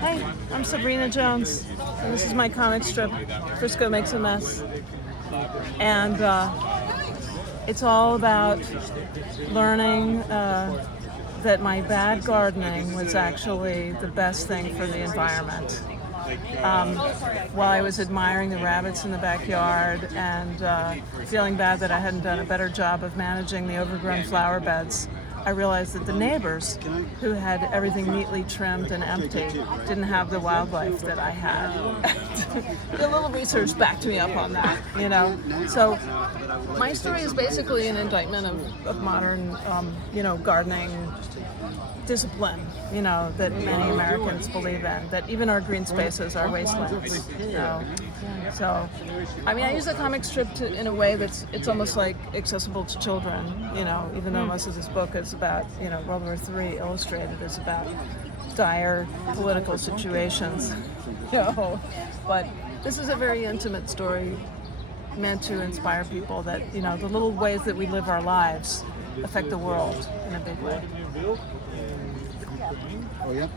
Hi, I'm Sabrina Jones, and this is my comic strip, Frisco Makes a Mess. And it's all about learning that my bad gardening was actually the best thing for the environment. While I was admiring the rabbits in the backyard and feeling bad that I hadn't done a better job of managing the overgrown flower beds, I realized that the neighbors, who had everything neatly trimmed and empty, didn't have the wildlife that I had. A little research backed me up on that, you know. So my story is basically an indictment of modern, gardening discipline, that many Americans believe in, that even our green spaces are wastelands. So, I use the comic strip in a way it's almost like accessible to children, even though most of this book is about, World War III illustrated is about dire political situations, But this is a very intimate story meant to inspire people that, the little ways that we live our lives affect the world in a big way. Oh, yeah.